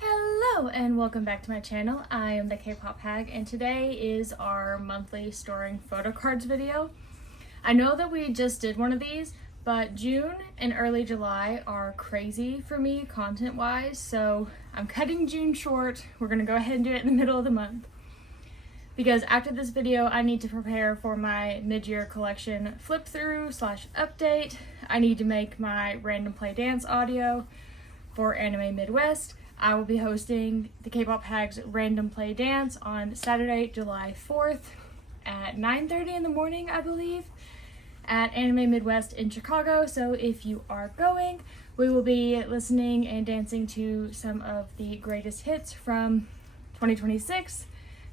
Hello and welcome back to my channel. I am the K-pop hag and today is our monthly storing photocards video. I know that we just did one of these, but June and early July are crazy for me content wise, so I'm cutting June short. We're gonna go ahead and do it in the middle of the month. Because after this video, I need to prepare for my mid-year collection flip through / update. I need to make my random play dance audio for Anime Midwest. I will be hosting the K-pop hag's random play dance on Saturday, July 4th at 9:30 in the morning, I believe, at Anime Midwest in Chicago. So if you are going, we will be listening and dancing to some of the greatest hits from 2026,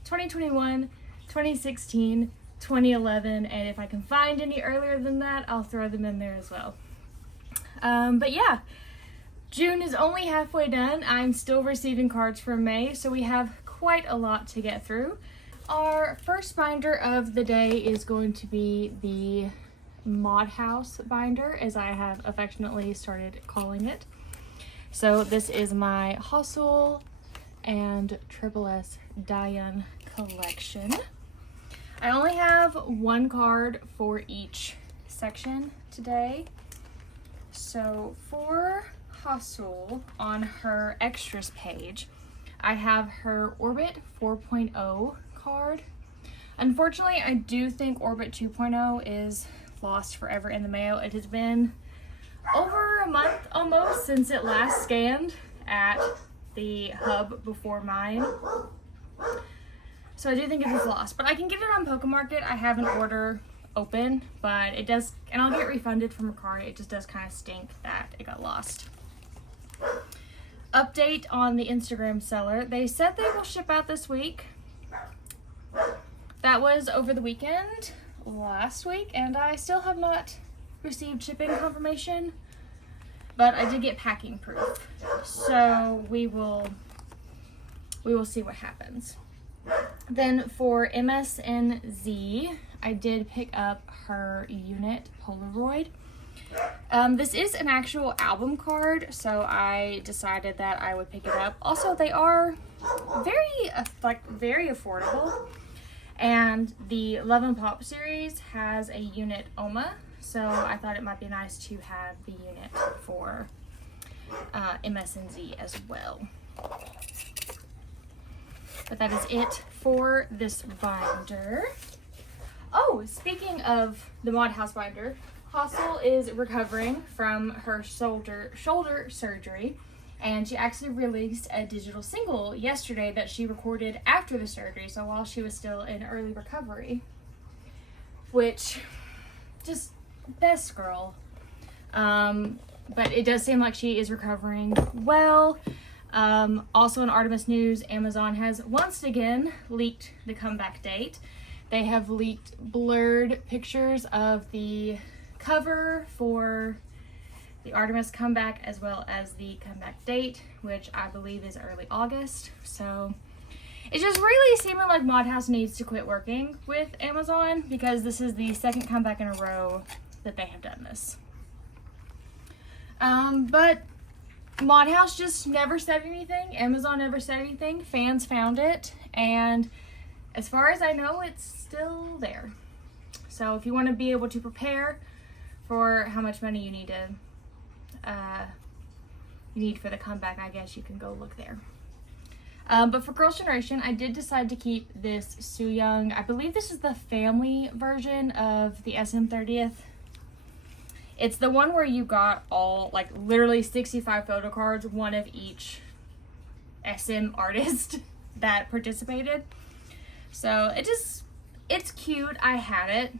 2021, 2016, 2011, and if I can find any earlier than that, I'll throw them in there as well. But yeah, June is only halfway done. I'm still receiving cards for May, so we have quite a lot to get through. Our first binder of the day is going to be the Mod House binder, as I have affectionately started calling it. So this is my Hustle and Triple S Diane collection. I only have one card for each section today. So for Hustle, on her extras page, I have her Orbit 4.0 card. Unfortunately, I do think Orbit 2.0 is lost forever in the mail. It has been over a month almost since it last scanned at the hub before mine. So I do think it is lost, but I can get it on Pokemarket. I have an order open, but it does, and I'll get refunded from Mercari. It just does kind of stink that it got lost. Update on the Instagram seller. They said they will ship out this week. That was over the weekend last week, and I still have not received shipping confirmation, but I did get packing proof. So we will see what happens. Then for MSNZ, I did pick up her unit Polaroid. This is an actual album card, so I decided that I would pick it up. Also, they are very affordable, and the Love and Pop series has a unit OMA, so I thought it might be nice to have the unit for MSNZ as well. But that is it for this binder. Oh, speaking of the Mod House binder, Hustle is recovering from her shoulder surgery, and she actually released a digital single yesterday that she recorded after the surgery, so while she was still in early recovery, which, just best girl. But it does seem like she is recovering well. Also in Artemis news, Amazon has once again leaked the comeback date. They have leaked blurred pictures of the cover for the Artemis comeback as well as the comeback date, which I believe is early August. So it's just really seeming like Mod House needs to quit working with Amazon, because this is the second comeback in a row that they have done this. But Mod House just never said anything. Amazon never said anything. Fans found it, and as far as I know, it's still there. So if you want to be able to prepare for how much money you need for the comeback, I guess you can go look there. But for Girls' Generation, I did decide to keep this Sooyoung. I believe this is the family version of the SM30th. It's the one where you got all, like, literally 65 photo cards, one of each SM artist that participated. So it's cute. I had it,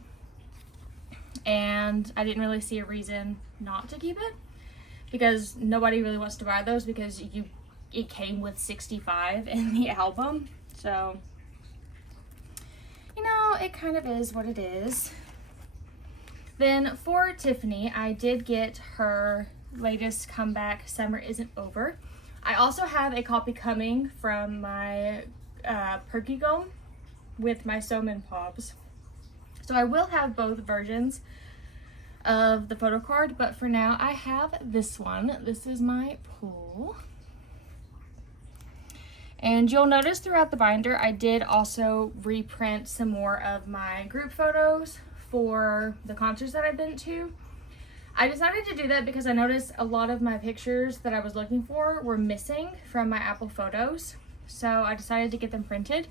and I didn't really see a reason not to keep it, because nobody really wants to buy those, because it came with 65 in the album. So, you know, it kind of is what it is. Then for Tiffany, I did get her latest comeback, Summer Isn't Over. I also have a copy coming from my Perky Gum with my Somin Pobs. So I will have both versions of the photo card, but for now I have this one. This is my pool. And you'll notice throughout the binder, I did also reprint some more of my group photos for the concerts that I've been to. I decided to do that because I noticed a lot of my pictures that I was looking for were missing from my Apple Photos. So I decided to get them printed.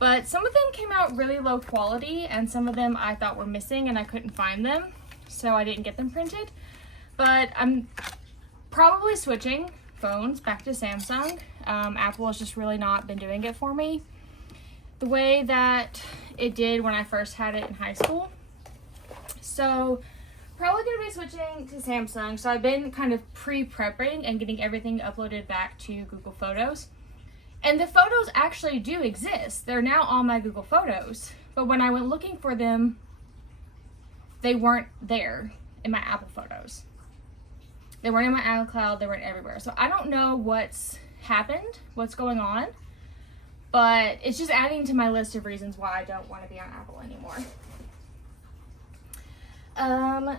But some of them came out really low quality and some of them I thought were missing and I couldn't find them. So I didn't get them printed. But I'm probably switching phones back to Samsung. Apple has just really not been doing it for me the way that it did when I first had it in high school. So probably going to be switching to Samsung. So I've been kind of pre-prepping and getting everything uploaded back to Google Photos. And the photos actually do exist. They're now on my Google Photos. But when I went looking for them, they weren't there in my Apple Photos. They weren't in my iCloud, they weren't everywhere. So I don't know what's happened, what's going on, but it's just adding to my list of reasons why I don't want to be on Apple anymore.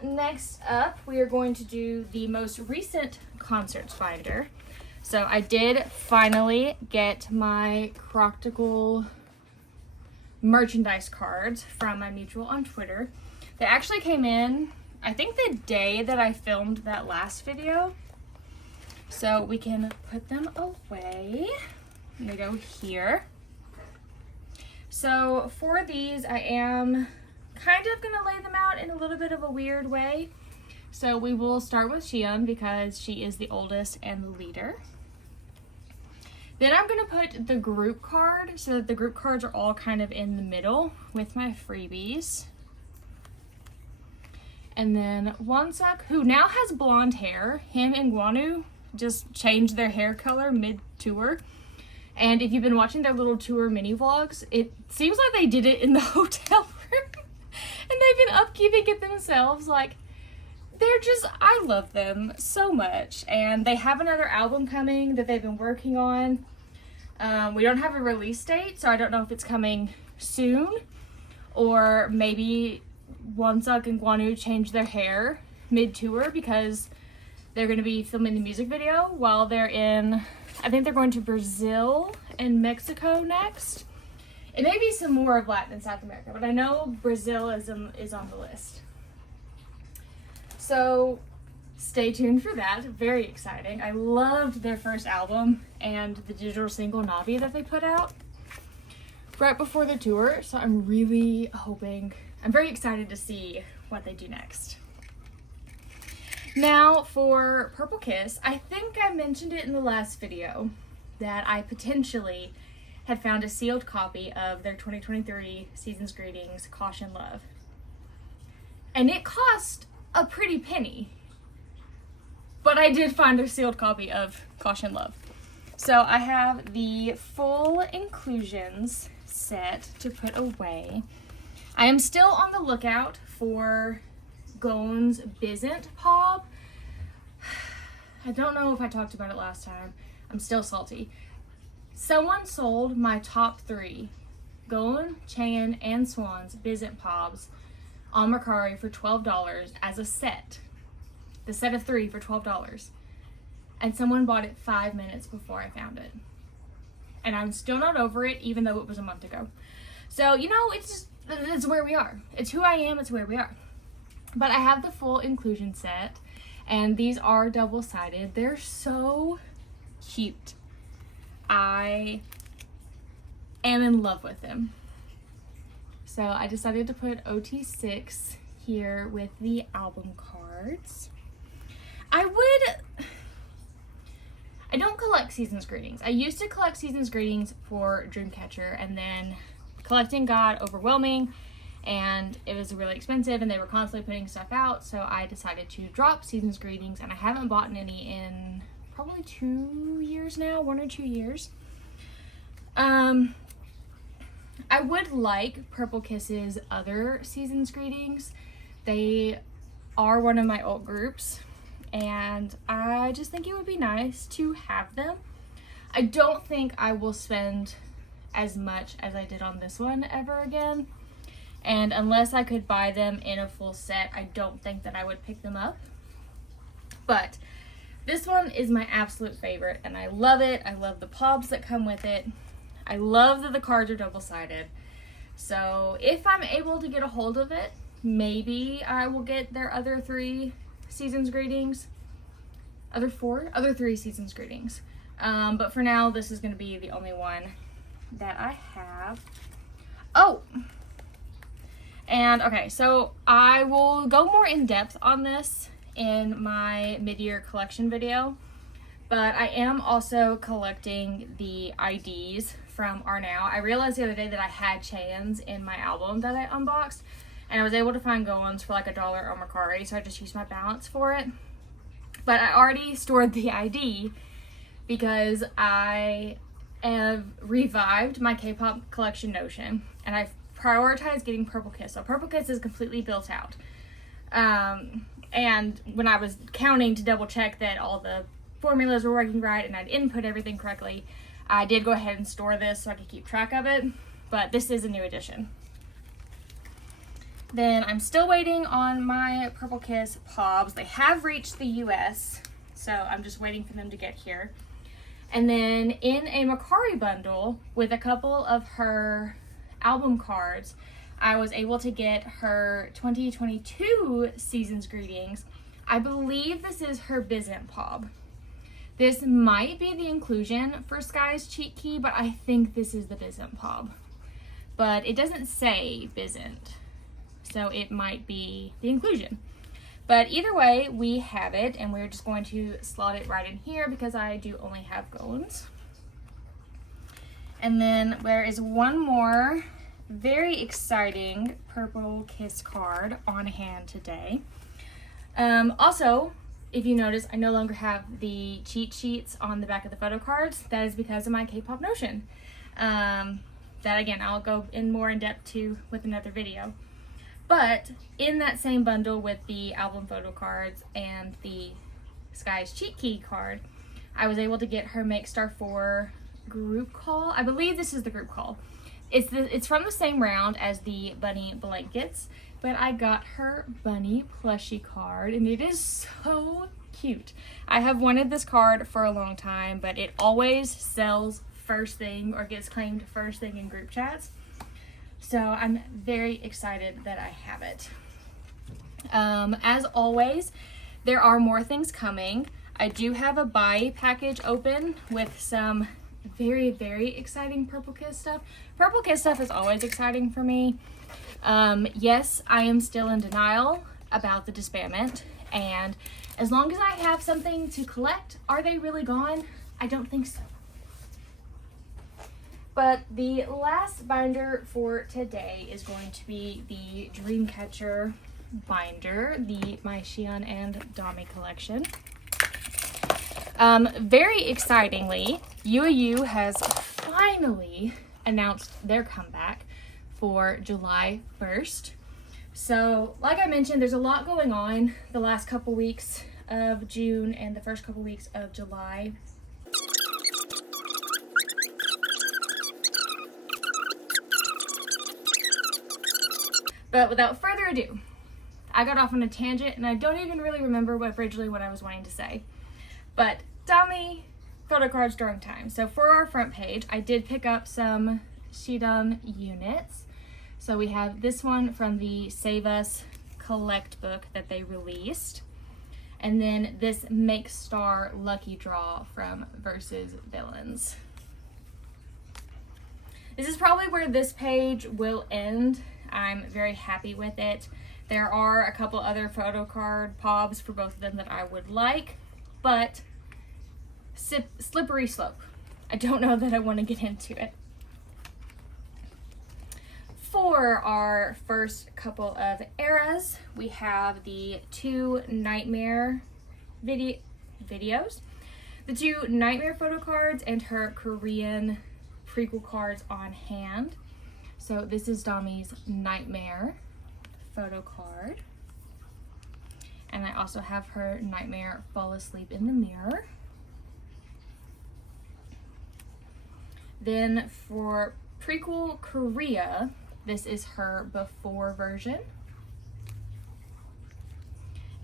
Next up, we are going to do the most recent concerts binder. So I did finally get my Croctical merchandise cards from my mutual on Twitter. They actually came in, I think, the day that I filmed that last video. So we can put them away. They go here. So for these, I am kind of going to lay them out in a little bit of a weird way. So we will start with Xion because she is the oldest and the leader. Then I'm going to put the group card so that the group cards are all kind of in the middle with my freebies. And then Wonseok, who now has blonde hair. Him and Guanu just changed their hair color mid-tour. And if you've been watching their little tour mini vlogs, it seems like they did it in the hotel room. And they've been upkeeping it themselves. Like, they're just, I love them so much. And they have another album coming that they've been working on. We don't have a release date, so I don't know if it's coming soon. Or maybe Wonseok and Guanu change their hair mid-tour because they're going to be filming the music video while they're in, I think they're going to Brazil and Mexico next. It may be some more of Latin and South America, but I know Brazil is on the list. So stay tuned for that. Very exciting. I loved their first album and the digital single Navi that they put out right before the tour. So I'm really hoping, I'm very excited to see what they do next. Now for Purple Kiss, I think I mentioned it in the last video that I potentially had found a sealed copy of their 2023 Season's Greetings Caution Love. And it cost a pretty penny. But I did find a sealed copy of Caution Love. So I have the full inclusions set to put away. I am still on the lookout for Gon's Bizant Pob. I don't know if I talked about it last time. I'm still salty. Someone sold my top 3 Gon, Chan, and Swan's Bizant Pobs on Mercari for $12 as a set. The set of 3 for $12. And someone bought it 5 minutes before I found it. And I'm still not over it, even though it was a month ago. So, you know, it's where we are. It's who I am, it's where we are. But I have the full inclusion set, and these are double-sided. They're so cute. I am in love with them. So I decided to put OT6 here with the album cards. I don't collect Season's Greetings. I used to collect Season's Greetings for Dreamcatcher, and then collecting got overwhelming and it was really expensive and they were constantly putting stuff out, so I decided to drop Season's Greetings, and I haven't bought any in probably 2 years now, 1 or 2 years. I would like Purple Kiss's other Season's Greetings. They are one of my alt groups, and I just think it would be nice to have them. I don't think I will spend as much as I did on this one ever again, and unless I could buy them in a full set, I don't think that I would pick them up. But This one is my absolute favorite, and I love it. I love the pobs that come with it. I love that the cards are double-sided. So if I'm able to get a hold of it, maybe I will get their other 3 seasons greetings. Other 3 seasons greetings. But for now, this is going to be the only one that I have. Oh! And okay, so I will go more in depth on this in my mid-year collection video, but I am also collecting the IDs from Are Now. I realized the other day that I had Chans in my album that I unboxed, and I was able to find Goans for like $1 on Mercari, so I just used my balance for it. But I already stored the ID because I have revived my K-pop collection Notion, and I've prioritized getting Purple Kiss. So Purple Kiss is completely built out. And when I was counting to double check that all the formulas were working right and I'd input everything correctly, I did go ahead and store this so I could keep track of it, but this is a new edition. Then I'm still waiting on my Purple Kiss pobs. They have reached the US, so I'm just waiting for them to get here. And then in a Mercari bundle with a couple of her album cards, I was able to get her 2022 seasons greetings. I believe this is her Bizant Pob. This might be the inclusion for Sky's cheat key, but I think this is the Bizant Pob. But it doesn't say Bizant, so it might be the inclusion. But either way, we have it, and we're just going to slot it right in here because I do only have Goans. And then there is one more very exciting Purple Kiss card on hand today. Also, if you notice, I no longer have the cheat sheets on the back of the photo cards. That is because of my K-pop Notion. That again, I'll go in more in depth to with another video. But in that same bundle with the album photo cards and the Sky's cheat key card, I was able to get her Make Star 4 group call. I believe this is the group call. It's from the same round as the bunny blankets, but I got her bunny plushie card, and it is so cute. I have wanted this card for a long time, but it always sells first thing or gets claimed first thing in group chats. So I'm very excited that I have it. As always, there are more things coming. I do have a buy package open with some very, very exciting Purple Kiss stuff. Purple Kiss stuff is always exciting for me. Yes, I am still in denial about the disbandment, and as long as I have something to collect, are they really gone? I don't think so. But the last binder for today is going to be the Dreamcatcher binder, my Xion and Dami collection. Very excitingly, UAU has finally announced their comeback for July 1st. So, like I mentioned, there's a lot going on the last couple weeks of June and the first couple weeks of July. But without further ado, I got off on a tangent and I don't even really remember what I was wanting to say. But Dami photo cards during time. So for our front page, I did pick up some Shidam units. So we have this one from the Save Us Collect book that they released. And then this Make Star Lucky Draw from Versus Villains. This is probably where this page will end. I'm very happy with it. There are a couple other photo card pobs for both of them that I would like, but slippery slope. I don't know that I want to get into it. For our first couple of eras, we have the 2 Nightmare videos, the 2 Nightmare photo cards, and her Korean prequel cards on hand. So this is Dami's Nightmare photo card. And I also have her Nightmare Fall Asleep in the Mirror. Then for prequel Korea, this is her before version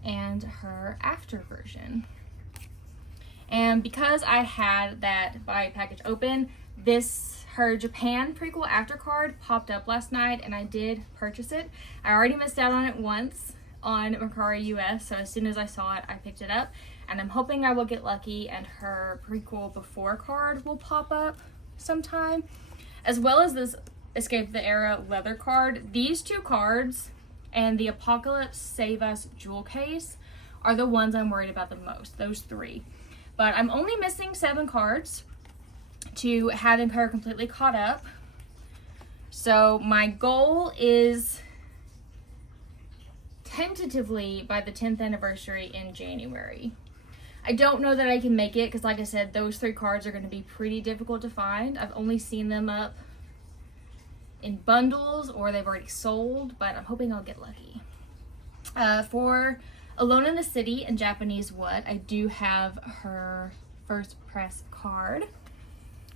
and her after version. And because I had that buy package open, her Japan prequel after card popped up last night, and I did purchase it. I already missed out on it once on Mercari US, so as soon as I saw it, I picked it up, and I'm hoping I will get lucky and her prequel before card will pop up sometime, as well as this Escape the Era leather card. These two cards and the Apocalypse Save Us jewel case are the ones I'm worried about the most, those three. But I'm only missing 7 cards to having her completely caught up. So my goal is tentatively by the 10th anniversary in January. I don't know that I can make it because, like I said, those 3 cards are going to be pretty difficult to find. I've only seen them up in bundles or they've already sold, but I'm hoping I'll get lucky. For Alone in the City and Japanese What, I do have her first press card.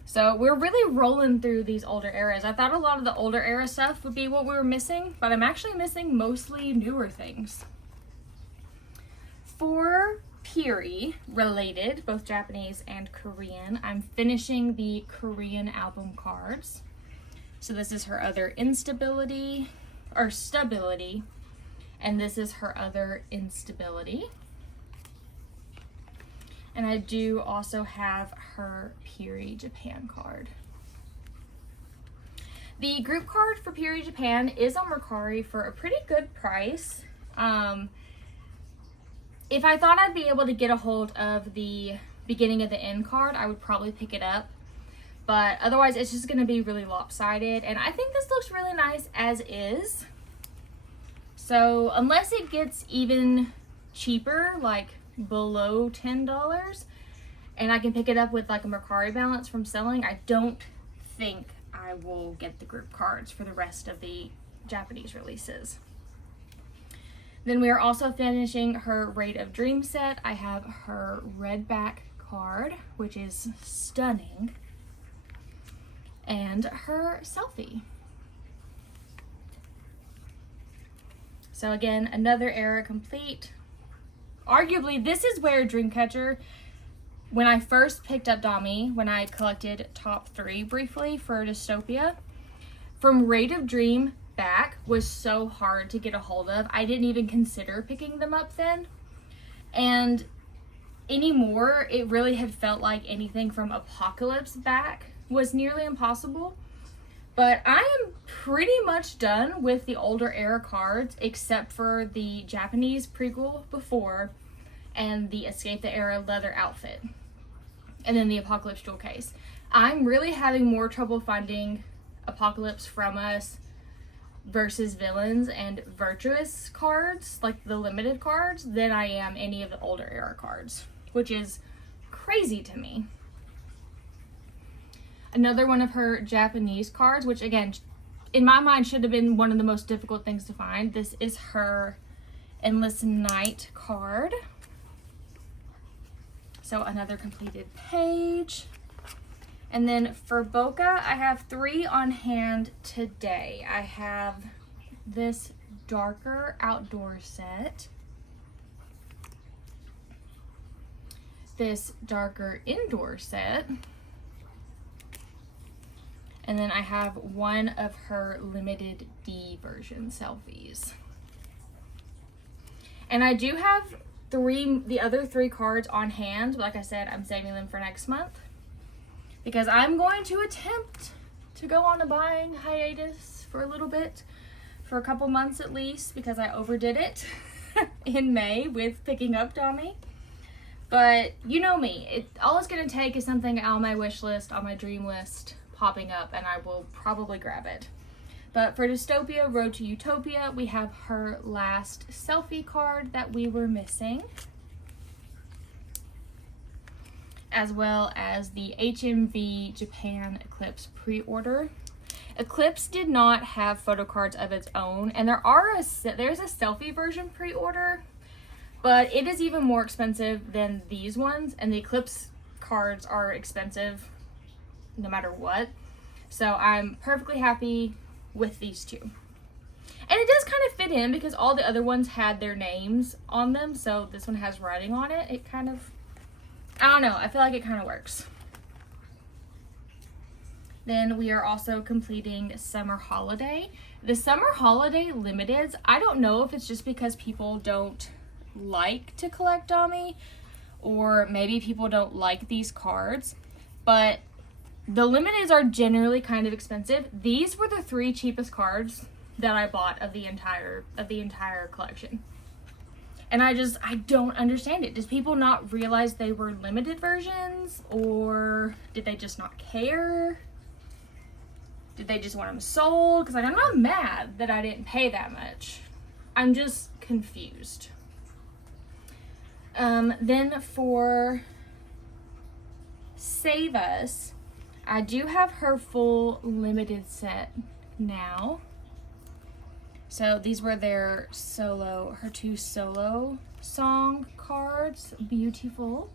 So we're really rolling through these older eras. I thought a lot of the older era stuff would be what we were missing, but I'm actually missing mostly newer things. For Piri related, both Japanese and Korean, I'm finishing the Korean album cards. So this is her other instability, or stability, and this is her other instability. And I do also have her Piri Japan card. The group card for Piri Japan is on Mercari for a pretty good price. If I thought I'd be able to get a hold of the beginning of the end card, I would probably pick it up. But otherwise, it's just going to be really lopsided. And I think this looks really nice as is. So unless it gets even cheaper, like below $10, and I can pick it up with like a Mercari balance from selling, I don't think I will get the group cards for the rest of the Japanese releases. Then we are also finishing her Raid of Dream set. I have her red back card, which is stunning, and her selfie. So again, another era complete. Arguably, this is where Dreamcatcher, when I first picked up Dami, when I collected top 3 briefly for Dystopia, from Raid of Dream back was so hard to get a hold of. I didn't even consider picking them up then. And anymore, it really had felt like anything from Apocalypse back was nearly impossible. But I am pretty much done with the older era cards, except for the Japanese prequel before and the Escape the Era leather outfit, and then the Apocalypse jewel case. I'm really having more trouble finding Apocalypse From Us versus Villains and Virtuous cards, like the limited cards, than I am any of the older era cards, which is crazy to me. Another one of her Japanese cards, which again, in my mind should have been one of the most difficult things to find. This is her Endless Night card. So another completed page. And then for Boca, I have 3 on hand today. I have this darker outdoor set, this darker indoor set, and then I have one of her limited D version selfies. And I do have the other 3 cards on hand. Like I said, I'm saving them for next month because I'm going to attempt to go on a buying hiatus for a little bit, for a couple months at least, because I overdid it in May with picking up Dami. But you know me, all it's going to take is something on my wish list, on my dream list, popping up, and I will probably grab it. But for Dystopia Road to Utopia, we have her last selfie card that we were missing, as well as the HMV Japan Eclipse pre-order. Eclipse did not have Photocards of its own, and there's a selfie version pre-order, but it is even more expensive than these ones, and the Eclipse cards are expensive no matter what. So I'm perfectly happy with these 2. And it does kind of fit in because all the other ones had their names on them, so this one has writing on it. It kind of I don't know, I feel like it kind of works. Then we are also completing Summer Holiday. The Summer Holiday limiteds, I don't know if it's just because people don't like to collect Dami, or maybe people don't like these cards, but the limiteds are generally kind of expensive. These were the 3 cheapest cards that I bought of the entire collection. And I don't understand it. Does people not realize they were limited versions, or did they just not care? Did they just want them sold? Because like, I'm not mad that I didn't pay that much. I'm just confused. Then for Save Us, I do have her full limited set now. So these were her 2 solo song cards, Beautiful,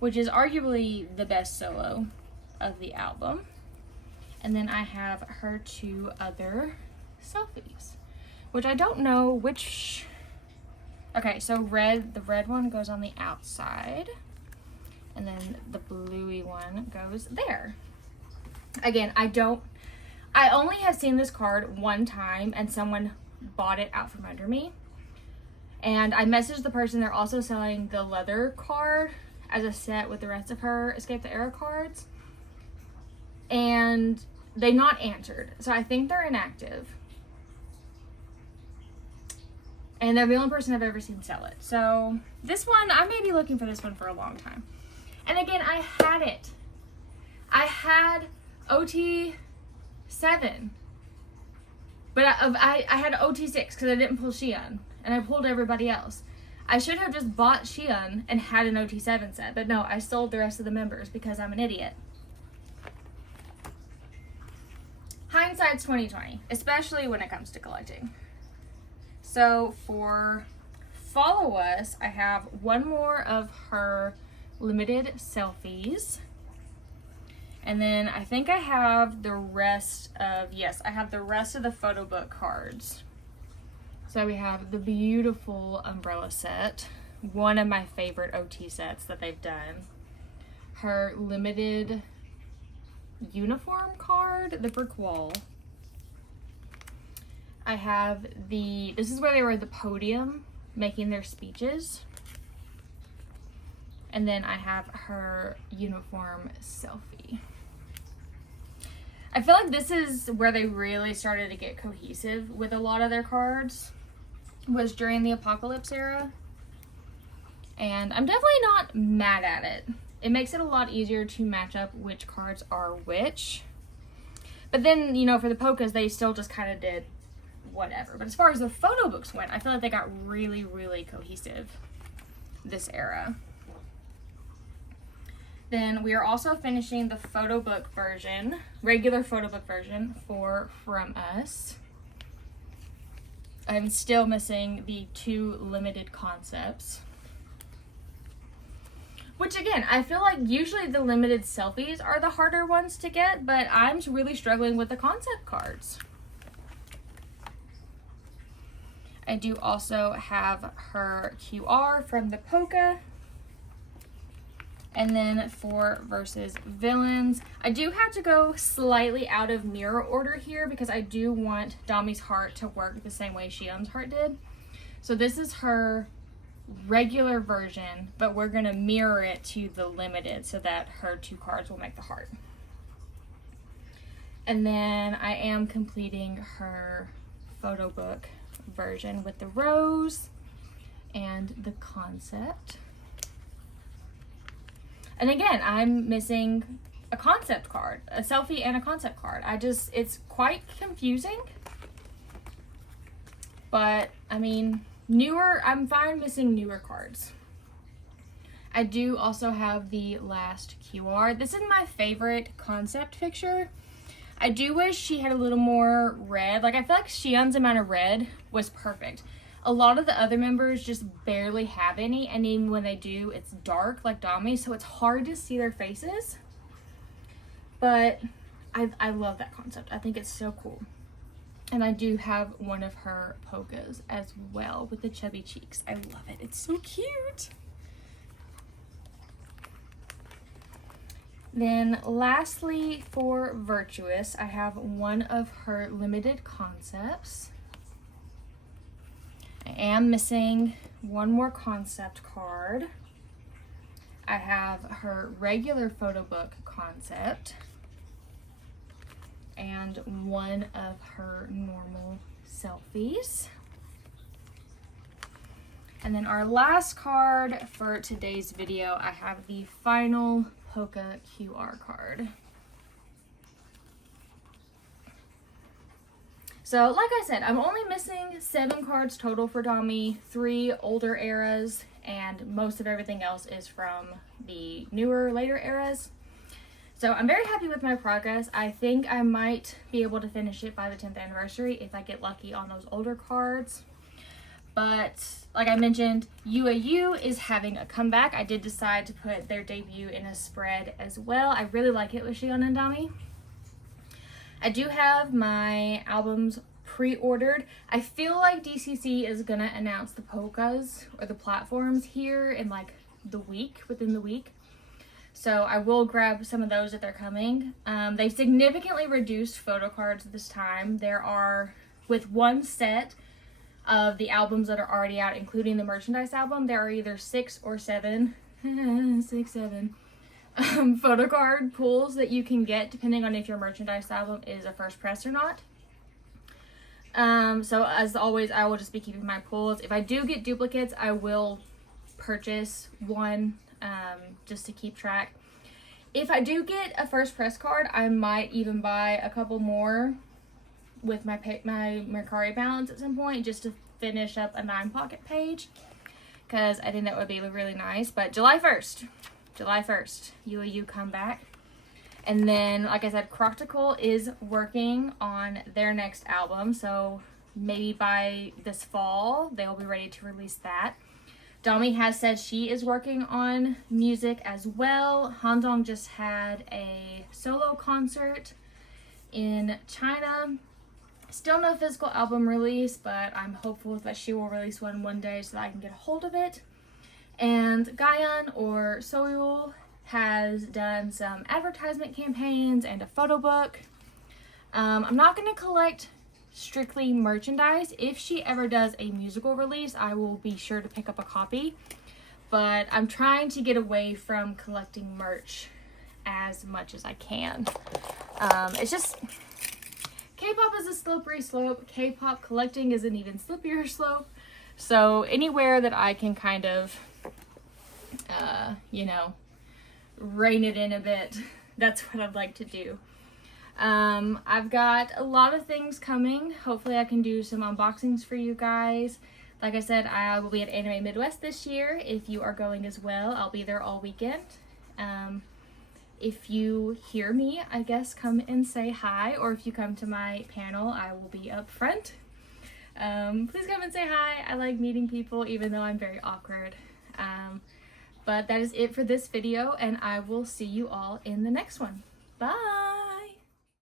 which is arguably the best solo of the album. And then I have her 2 other selfies, which I don't know which. Okay, so the red one goes on the outside, and then the bluey one goes there. Again, I only have seen this card one time, and someone bought it out from under me. And I messaged the person, they're also selling the leather card as a set with the rest of her Escape the Era cards. And they've not answered, so I think they're inactive. And they're the only person I've ever seen sell it. So this one, I may be looking for this one for a long time. And again, I had it. I had OT7. But I had OT6 because I didn't pull Xion. And I pulled everybody else. I should have just bought Xion and had an OT7 set. But no, I sold the rest of the members because I'm an idiot. Hindsight's 2020, especially when it comes to collecting. So for Follow Us, I have one more of her limited selfies. And then I think I have the rest of, yes, I have the rest of the photo book cards. So we have the beautiful umbrella set, one of my favorite OT sets that they've done. Her limited uniform card, the brick wall. I have this is where they were at the podium making their speeches. And then I have her uniform selfie. I feel like this is where they really started to get cohesive with a lot of their cards, was during the Apocalypse era. And I'm definitely not mad at it. It makes it a lot easier to match up which cards are which. But then, you know, for the Pokas, they still just kind of did whatever. But as far as the photo books went, I feel like they got really, really cohesive this era. Then we are also finishing the photo book version, regular photo book version for From Us. I'm still missing the 2 limited concepts. Which again, I feel like usually the limited selfies are the harder ones to get, but I'm really struggling with the concept cards. I do also have her QR from the Polka. And then for Versus Villains, I do have to go slightly out of mirror order here because I do want Dami's heart to work the same way Xion's heart did. So this is her regular version, but we're going to mirror it to the limited so that her 2 cards will make the heart. And then I am completing her photo book version with the rose and the concept. And again, I'm missing a concept card, a selfie and a concept card. It's quite confusing. But, I mean, I'm fine missing newer cards. I do also have the last QR. This is my favorite concept picture. I do wish she had a little more red. Like, I feel like Xion's amount of red was perfect. A lot of the other members just barely have any, and even when they do, it's dark like Dami, so it's hard to see their faces. But I love that concept. I think it's so cool. And I do have one of her polkas as well with the chubby cheeks. I love it. It's so cute. Then lastly, for Virtuous, I have one of her limited concepts. I am missing one more concept card. I have her regular photo book concept and one of her normal selfies. And then our last card for today's video, I have the final Polka QR card. So like I said, I'm only missing 7 cards total for Dami, 3 older eras, and most of everything else is from the newer, later eras. So I'm very happy with my progress. I think I might be able to finish it by the 10th anniversary if I get lucky on those older cards. But like I mentioned, UAU is having a comeback. I did decide to put their debut in a spread as well. I really like it with Shion and Dami. I do have my albums pre-ordered. I feel like DCC is gonna announce the polkas or the platforms here in like within the week. So I will grab some of those if they're coming. They've significantly reduced photo cards this time. There are, with one set of the albums that are already out, including the merchandise album, there are either 6 or 7, 6, 7 photo card pulls that you can get depending on if your merchandise album is a first press or not. So as always, I will just be keeping my pulls. If I do get duplicates, I will purchase one just to keep track. If I do get a first press card, I might even buy a couple more with my Mercari balance at some point just to finish up a 9-pocket page, because I think that would be really nice. But July 1st, UAU come back. And then, like I said, Croctical is working on their next album, so maybe by this fall they'll be ready to release that. Dami has said she is working on music as well. Handong just had a solo concert in China. Still no physical album release, but I'm hopeful that she will release one day so that I can get a hold of it. And Gayan or Soyul has done some advertisement campaigns and a photo book. I'm not going to collect strictly merchandise. If she ever does a musical release, I will be sure to pick up a copy. But I'm trying to get away from collecting merch as much as I can. It's just, K-pop is a slippery slope. K-pop collecting is an even slippier slope. So anywhere that I can kind of, rein it in a bit, that's what I'd like to do. I've got a lot of things coming. Hopefully I can do some unboxings for you guys. Like I said, I will be at Anime Midwest this year. If you are going as well, I'll be there all weekend. If you hear me, I guess come and say hi, or if you come to my panel, I will be up front. Please come and say hi. I like meeting people, even though I'm very awkward. But that is it for this video, and I will see you all in the next one. Bye!